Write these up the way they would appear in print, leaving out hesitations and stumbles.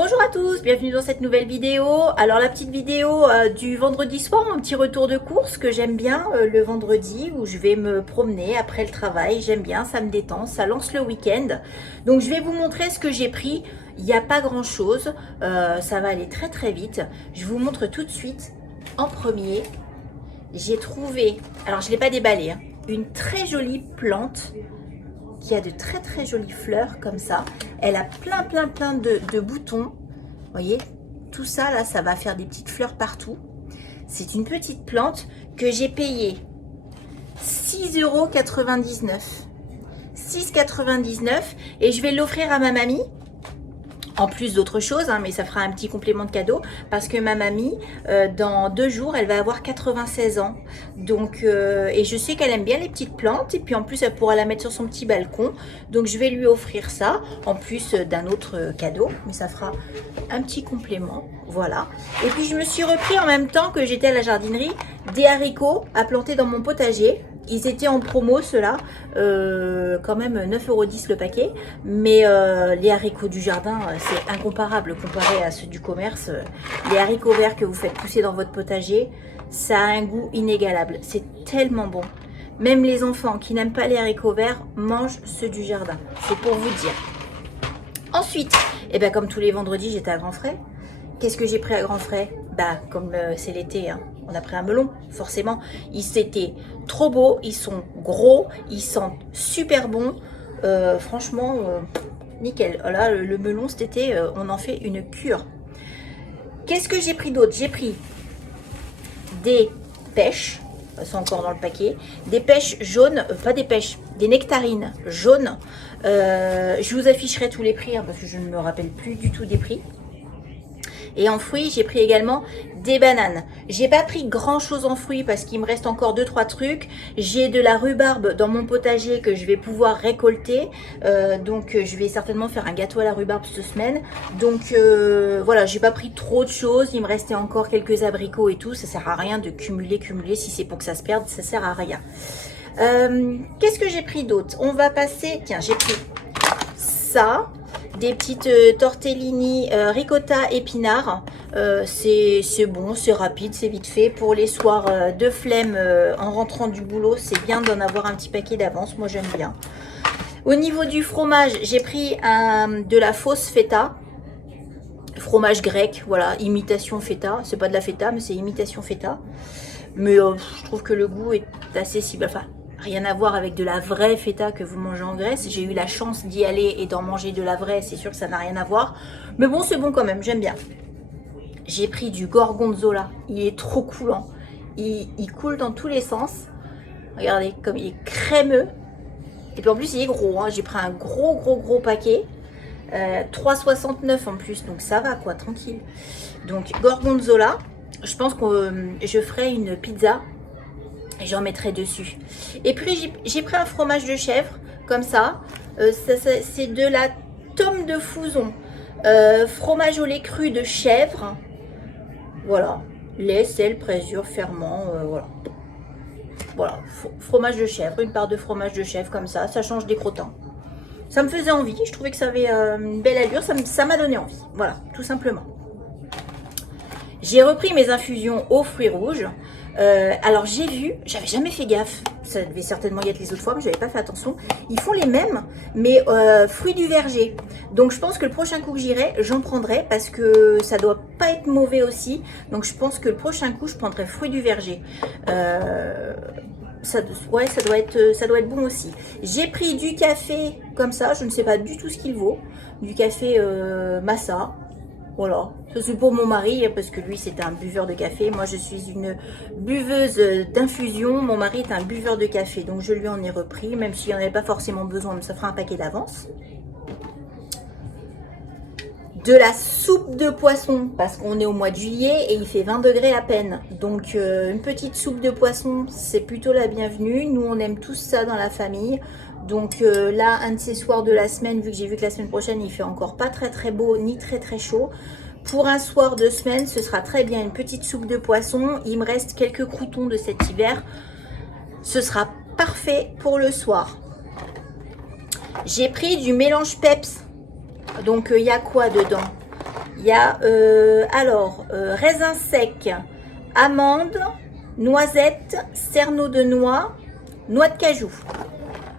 Bonjour à tous, bienvenue dans cette nouvelle vidéo. Alors la petite vidéo du vendredi soir, un petit retour de course que j'aime bien le vendredi où je vais me promener après le travail. J'aime bien, ça me détend, ça lance le week-end. Donc je vais vous montrer ce que j'ai pris. Il n'y a pas grand chose, ça va aller très très vite. Je vous montre tout de suite. En premier, j'ai trouvé, alors je ne l'ai pas déballé, hein, une très jolie plante qui a de très très jolies fleurs comme ça. Elle a plein de boutons. Vous voyez, tout ça là, ça va faire des petites fleurs partout. C'est une petite plante que j'ai payée 6,99 €. 6,99 € et je vais l'offrir à ma mamie. En plus d'autres choses, hein, mais ça fera un petit complément de cadeau parce que ma mamie, dans 2 jours, elle va avoir 96 ans. Donc, et je sais qu'elle aime bien les petites plantes et puis en plus, elle pourra la mettre sur son petit balcon. Donc, je vais lui offrir ça en plus d'un autre cadeau, mais ça fera un petit complément. Voilà. Et puis, je me suis repris en même temps que j'étais à la jardinerie des haricots à planter dans mon potager. Ils étaient en promo, ceux-là, quand même 9,10 € le paquet. Mais les haricots du jardin, c'est incomparable comparé à ceux du commerce. Les haricots verts que vous faites pousser dans votre potager, ça a un goût inégalable. C'est tellement bon. Même les enfants qui n'aiment pas les haricots verts mangent ceux du jardin. C'est pour vous dire. Ensuite, eh ben, comme tous les vendredis, j'étais à Grand Frais. Qu'est-ce que j'ai pris à Grand Frais? Bah, comme c'est l'été, hein, on a pris un melon, forcément. Ils étaient trop beaux, ils sont gros, ils sentent super bons. Franchement, nickel. Là, le melon cet été, on en fait une cure. Qu'est-ce que j'ai pris d'autre? J'ai pris des pêches, c'est encore dans le paquet, des pêches jaunes, pas des pêches, des nectarines jaunes. Je vous afficherai tous les prix hein, parce que je ne me rappelle plus du tout des prix. Et en fruits, j'ai pris également des bananes. J'ai pas pris grand chose en fruits parce qu'il me reste encore 2-3 trucs. J'ai de la rhubarbe dans mon potager que je vais pouvoir récolter. Donc je vais certainement faire un gâteau à la rhubarbe cette semaine. Donc voilà, j'ai pas pris trop de choses. Il me restait encore quelques abricots et tout. Ça sert à rien de cumuler. Si c'est pour que ça se perde, ça sert à rien. Qu'est-ce que j'ai pris d'autre? On va passer... Tiens, j'ai pris ça. Des petites tortellini ricotta épinards. C'est bon, c'est rapide, c'est vite fait. Pour les soirs de flemme en rentrant du boulot, c'est bien d'en avoir un petit paquet d'avance. Moi, j'aime bien. Au niveau du fromage, j'ai pris de la fausse feta. Fromage grec, voilà, imitation feta. C'est pas de la feta, mais c'est imitation feta. Mais je trouve que le goût est assez cible. Enfin, rien à voir avec de la vraie feta que vous mangez en Grèce. J'ai eu la chance d'y aller et d'en manger de la vraie. C'est sûr que ça n'a rien à voir. Mais bon, c'est bon quand même. J'aime bien. J'ai pris du gorgonzola. Il est trop coulant. Il coule dans tous les sens. Regardez comme il est crémeux. Et puis en plus, il est gros. Hein. J'ai pris un gros paquet. 3,69 en plus. Donc ça va quoi, tranquille. Donc gorgonzola. Je pense que je ferai une pizza. J'en mettrai dessus. Et puis j'ai pris un fromage de chèvre comme ça. C'est de la tome de Fouzon. Fromage au lait cru de chèvre. Voilà. Lait, sel, présure, ferment. Voilà. Fromage de chèvre. Une part de fromage de chèvre comme ça. Ça change des crottins. Ça me faisait envie. Je trouvais que ça avait une belle allure. Ça m'a donné envie. Voilà, tout simplement. J'ai repris mes infusions aux fruits rouges. Alors j'ai vu, j'avais jamais fait gaffe, ça devait certainement y être les autres fois, mais j'avais pas fait attention. Ils font les mêmes, mais fruits du verger. Donc je pense que le prochain coup que j'irai, j'en prendrai parce que ça doit pas être mauvais aussi. Donc je pense que le prochain coup, je prendrai fruits du verger. Ça doit être bon aussi. J'ai pris du café comme ça, je ne sais pas du tout ce qu'il vaut. Du café Massa. Voilà, ça c'est pour mon mari parce que lui c'est un buveur de café. Moi je suis une buveuse d'infusion. Mon mari est un buveur de café. Donc je lui en ai repris, même s'il n'en avait pas forcément besoin, mais ça fera un paquet d'avance. De la soupe de poisson parce qu'on est au mois de juillet et il fait 20 degrés à peine. Donc une petite soupe de poisson, c'est plutôt la bienvenue. Nous on aime tous ça dans la famille. Donc là, un de ces soirs de la semaine, vu que j'ai vu que la semaine prochaine, il fait encore pas très beau ni très chaud. Pour un soir de semaine, ce sera très bien une petite soupe de poisson. Il me reste quelques croûtons de cet hiver. Ce sera parfait pour le soir. J'ai pris du mélange peps. Donc il y a quoi dedans? Il y a raisin sec, amandes, noisettes, cerneau de noix, noix de cajou.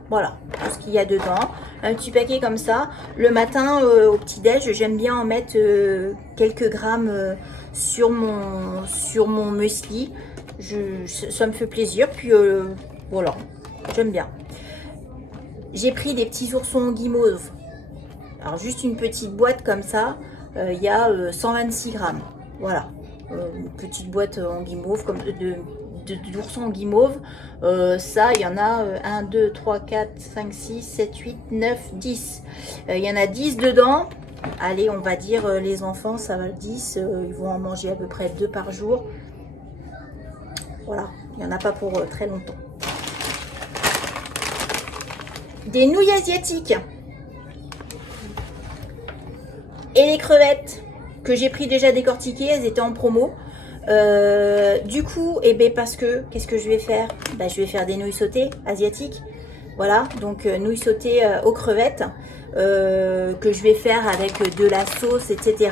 Voilà, tout ce qu'il y a dedans. Un petit paquet comme ça. Le matin, au petit-déj, j'aime bien en mettre quelques grammes sur mon muesli. Ça me fait plaisir. Puis voilà, j'aime bien. J'ai pris des petits oursons guimauve. Alors juste une petite boîte comme ça, il y a 126 grammes. Voilà, une petite boîte en guimauve, comme d'oursons en guimauve. Ça, il y en a 1, 2, 3, 4, 5, 6, 7, 8, 9, 10. Il y en a 10 dedans. Allez, on va dire les enfants, ça va le 10. Ils vont en manger à peu près 2 par jour. Voilà, il n'y en a pas pour très longtemps. Des nouilles asiatiques. Et les crevettes que j'ai pris déjà décortiquées, elles étaient en promo. Du coup, parce que, qu'est-ce que je vais faire? Je vais faire des nouilles sautées asiatiques. Voilà, donc nouilles sautées aux crevettes que je vais faire avec de la sauce, etc.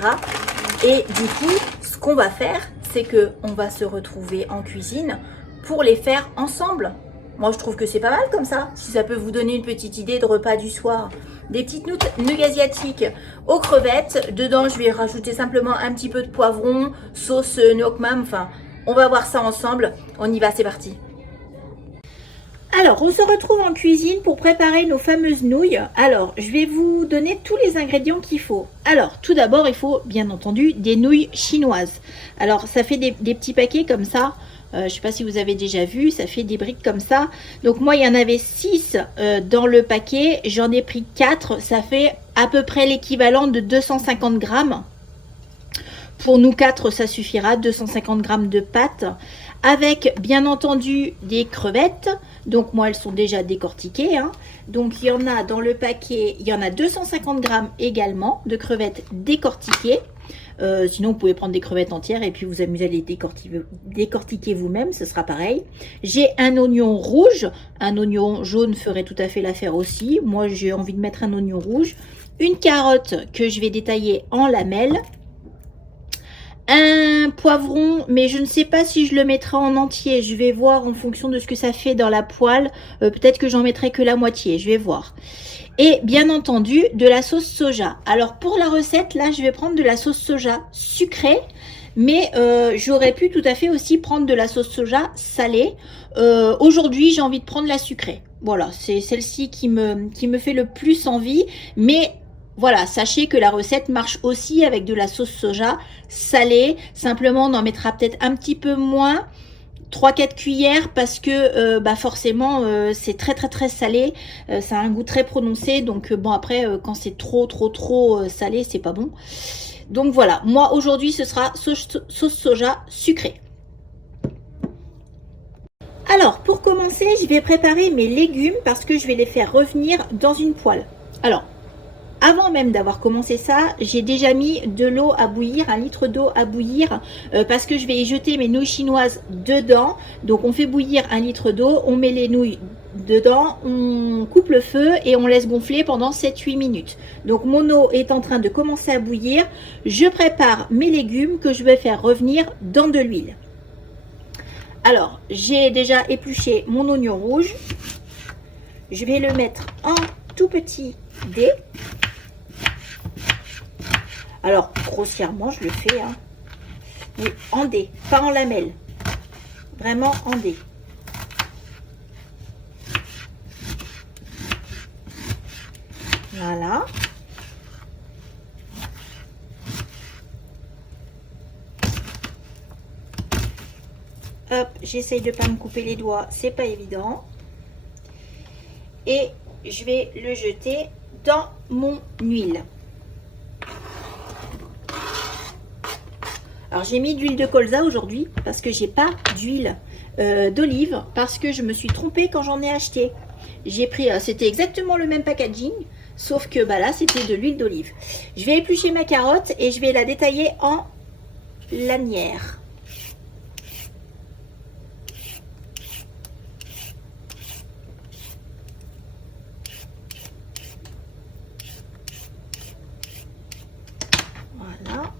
Et du coup, ce qu'on va faire, c'est que on va se retrouver en cuisine pour les faire ensemble. Moi, je trouve que c'est pas mal comme ça. Si ça peut vous donner une petite idée de repas du soir. Des petites nouilles asiatiques aux crevettes. Dedans, je vais rajouter simplement un petit peu de poivron, sauce Nokmam. Enfin, on va voir ça ensemble. On y va, c'est parti. Alors, on se retrouve en cuisine pour préparer nos fameuses nouilles. Alors, je vais vous donner tous les ingrédients qu'il faut. Alors, tout d'abord, il faut bien entendu des nouilles chinoises. Alors, ça fait des petits paquets comme ça. Je ne sais pas si vous avez déjà vu, ça fait des briques comme ça. Donc moi, il y en avait 6 dans le paquet. J'en ai pris 4. Ça fait à peu près l'équivalent de 250 grammes. Pour nous 4, ça suffira. 250 grammes de pâte. Avec, bien entendu, des crevettes. Donc moi, elles sont déjà décortiquées. Hein. Donc il y en a dans le paquet, il y en a 250 grammes également de crevettes décortiquées. Sinon, vous pouvez prendre des crevettes entières et puis vous amuser à les décortiquer vous-même, ce sera pareil. J'ai un oignon rouge, un oignon jaune ferait tout à fait l'affaire aussi. Moi, j'ai envie de mettre un oignon rouge. Une carotte que je vais détailler en lamelles. Un poivron, mais je ne sais pas si je le mettrai en entier. Je vais voir en fonction de ce que ça fait dans la poêle. Peut-être que j'en mettrai que la moitié, je vais voir. Et bien entendu, de la sauce soja. Alors pour la recette, là, je vais prendre de la sauce soja sucrée. Mais j'aurais pu tout à fait aussi prendre de la sauce soja salée. Aujourd'hui, j'ai envie de prendre la sucrée. Voilà, c'est celle-ci qui me fait le plus envie. Mais voilà, sachez que la recette marche aussi avec de la sauce soja salée. Simplement, on en mettra peut-être un petit peu moins. 3-4 cuillères parce que forcément c'est très salé, ça a un goût très prononcé, donc bon après quand c'est trop salé, c'est pas bon. Donc voilà, moi aujourd'hui ce sera sauce soja sucrée. Alors pour commencer, je vais préparer mes légumes parce que je vais les faire revenir dans une poêle. Alors avant même d'avoir commencé ça, j'ai déjà mis de l'eau à bouillir, 1 litre d'eau à bouillir, parce que je vais y jeter mes nouilles chinoises dedans. Donc on fait bouillir 1 litre d'eau, on met les nouilles dedans, on coupe le feu et on laisse gonfler pendant 7-8 minutes. Donc mon eau est en train de commencer à bouillir. Je prépare mes légumes que je vais faire revenir dans de l'huile. Alors, j'ai déjà épluché mon oignon rouge. Je vais le mettre en tout petit dés. Alors, grossièrement, je le fais, hein. Oui, en dés, pas en lamelles. Vraiment en dés. Voilà. Hop, j'essaye de ne pas me couper les doigts, c'est pas évident. Et je vais le jeter dans mon huile. Alors j'ai mis de l'huile de colza aujourd'hui parce que j'ai pas d'huile d'olive parce que je me suis trompée quand j'en ai acheté. J'ai pris, c'était exactement le même packaging, sauf que là c'était de l'huile d'olive. Je vais éplucher ma carotte et je vais la détailler en lanières. Voilà.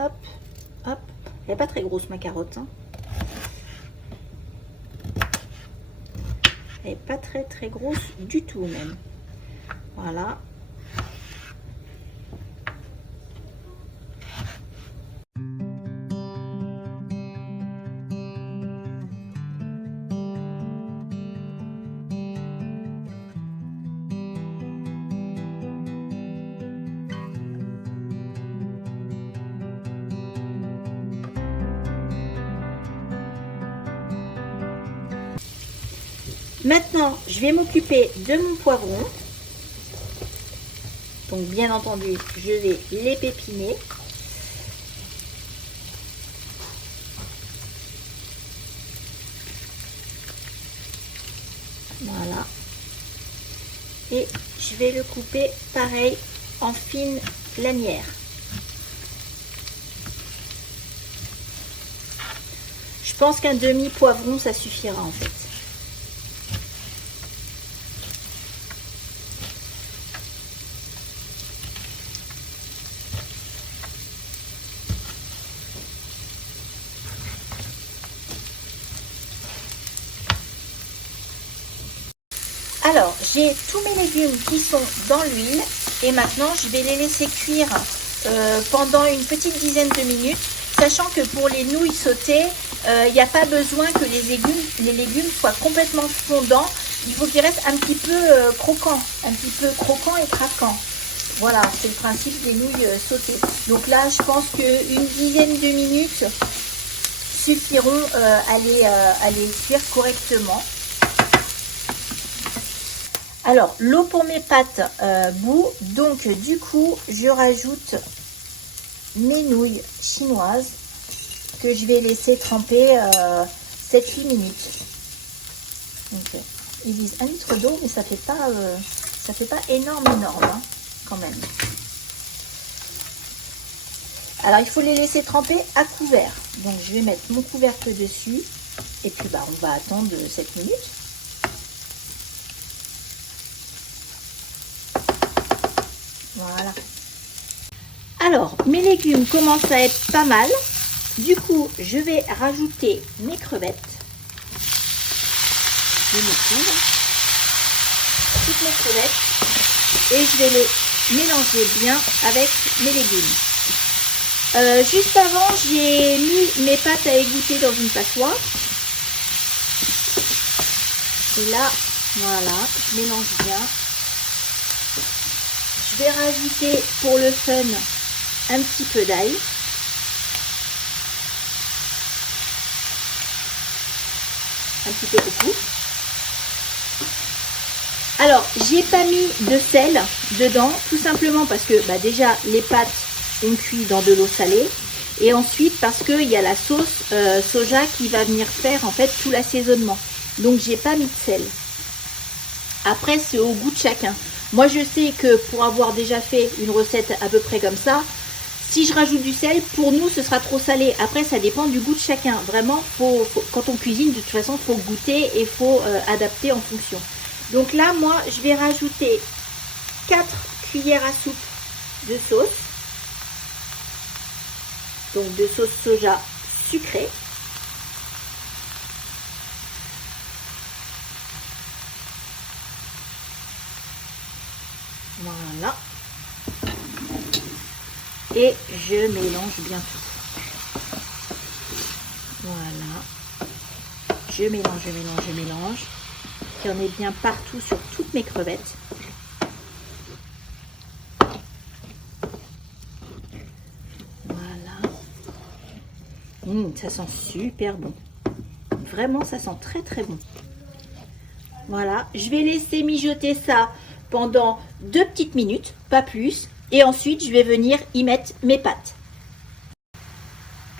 Hop, hop. Elle n'est pas très grosse ma carotte. Hein. Elle n'est pas très grosse du tout même. Voilà. Maintenant, je vais m'occuper de mon poivron. Donc, bien entendu, je vais les pépiner. Voilà. Et je vais le couper pareil en fines lanières. Je pense qu'un demi-poivron, ça suffira en fait. Alors, j'ai tous mes légumes qui sont dans l'huile et maintenant je vais les laisser cuire pendant une petite dizaine de minutes, sachant que pour les nouilles sautées, il n'y a pas besoin que les légumes soient complètement fondants. Il faut qu'ils restent un petit peu croquants, et craquants. Voilà, c'est le principe des nouilles sautées. Donc là, je pense qu'une dizaine de minutes suffiront à les cuire correctement. Alors, l'eau pour mes pâtes bout, donc du coup, je rajoute mes nouilles chinoises que je vais laisser tremper 7-8 minutes. Donc, ils disent 1 litre d'eau, mais ça fait pas énorme, hein, quand même. Alors, il faut les laisser tremper à couvert. Donc, je vais mettre mon couvercle dessus et puis on va attendre 7 minutes. Voilà. Alors, mes légumes commencent à être pas mal. Du coup, je vais rajouter mes crevettes. Je mélange toutes mes crevettes et je vais les mélanger bien avec mes légumes. Juste avant, j'ai mis mes pâtes à égoutter dans une passoire. Et là, voilà, je mélange bien. Je vais rajouter pour le fun un petit peu d'ail. Un petit peu beaucoup. Alors, j'ai pas mis de sel dedans, tout simplement parce que déjà les pâtes ont cuit dans de l'eau salée. Et ensuite parce qu'il y a la sauce soja qui va venir faire en fait tout l'assaisonnement. Donc j'ai pas mis de sel. Après, c'est au goût de chacun. Moi, je sais que pour avoir déjà fait une recette à peu près comme ça, si je rajoute du sel, pour nous, ce sera trop salé. Après, ça dépend du goût de chacun. Vraiment, quand on cuisine, de toute façon, il faut goûter et il faut adapter en fonction. Donc là, moi, je vais rajouter 4 cuillères à soupe de sauce. Donc, de sauce soja sucrée. Voilà. Et je mélange bien tout. Voilà. Je mélange. Qu'il y en ait bien partout sur toutes mes crevettes. Voilà. Ça sent super bon. Vraiment, ça sent très bon. Voilà. Je vais laisser mijoter ça pendant 2 petites minutes, pas plus. Et ensuite, je vais venir y mettre mes pâtes.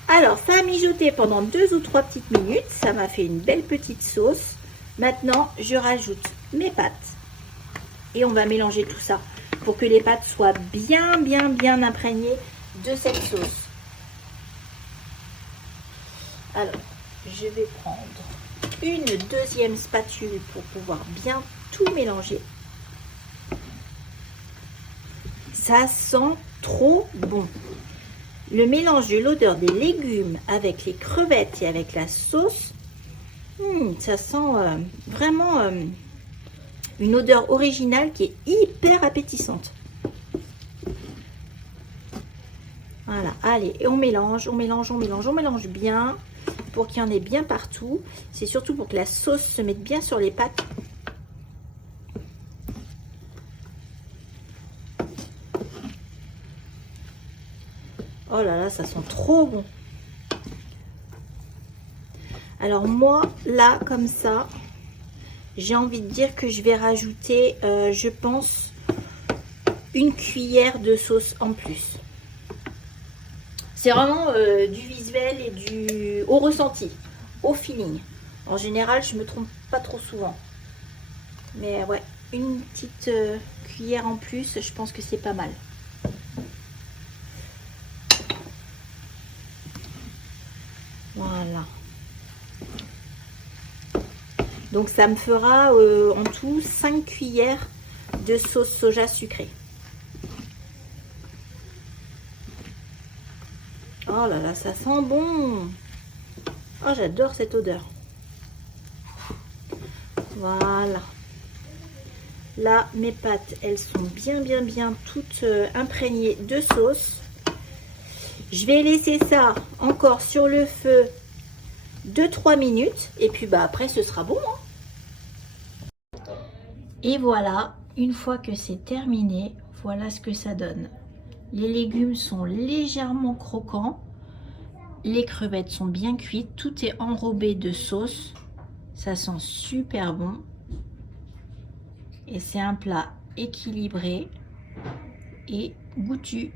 Alors, ça a mijoté pendant 2 ou 3 petites minutes. Ça m'a fait une belle petite sauce. Maintenant, je rajoute mes pâtes. Et on va mélanger tout ça pour que les pâtes soient bien imprégnées de cette sauce. Alors, je vais prendre une deuxième spatule pour pouvoir bien tout mélanger. Ça sent trop bon. le mélange de l'odeur des légumes avec les crevettes et avec la sauce, ça sent vraiment une odeur originale qui est hyper appétissante. Voilà, allez, et on mélange, on mélange, on mélange, on mélange bien pour qu'il y en ait bien partout. C'est surtout pour que la sauce se mette bien sur les pâtes. Oh là là, ça sent trop bon. Alors moi, là, comme ça, j'ai envie de dire que je vais rajouter, je pense, une cuillère de sauce en plus. C'est vraiment du visuel et au ressenti, au feeling. En général, je me trompe pas trop souvent. Mais ouais, une petite cuillère en plus, je pense que c'est pas mal. Voilà. Donc ça me fera en tout 5 cuillères de sauce soja sucrée. Oh là là, ça sent bon. Oh, j'adore cette odeur. Voilà. Là, mes pâtes, elles sont bien toutes imprégnées de sauce. Je vais laisser ça encore sur le feu 2-3 minutes. Et puis bah après, ce sera bon. Et voilà, une fois que c'est terminé, voilà ce que ça donne. Les légumes sont légèrement croquants. Les crevettes sont bien cuites. Tout est enrobé de sauce. Ça sent super bon. Et c'est un plat équilibré et goûtu.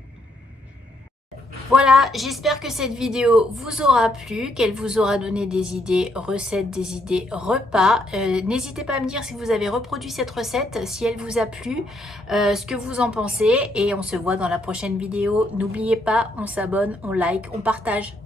Voilà, j'espère que cette vidéo vous aura plu, qu'elle vous aura donné des idées recettes, des idées repas. N'hésitez pas à me dire si vous avez reproduit cette recette, si elle vous a plu, ce que vous en pensez. Et on se voit dans la prochaine vidéo. N'oubliez pas, on s'abonne, on like, on partage.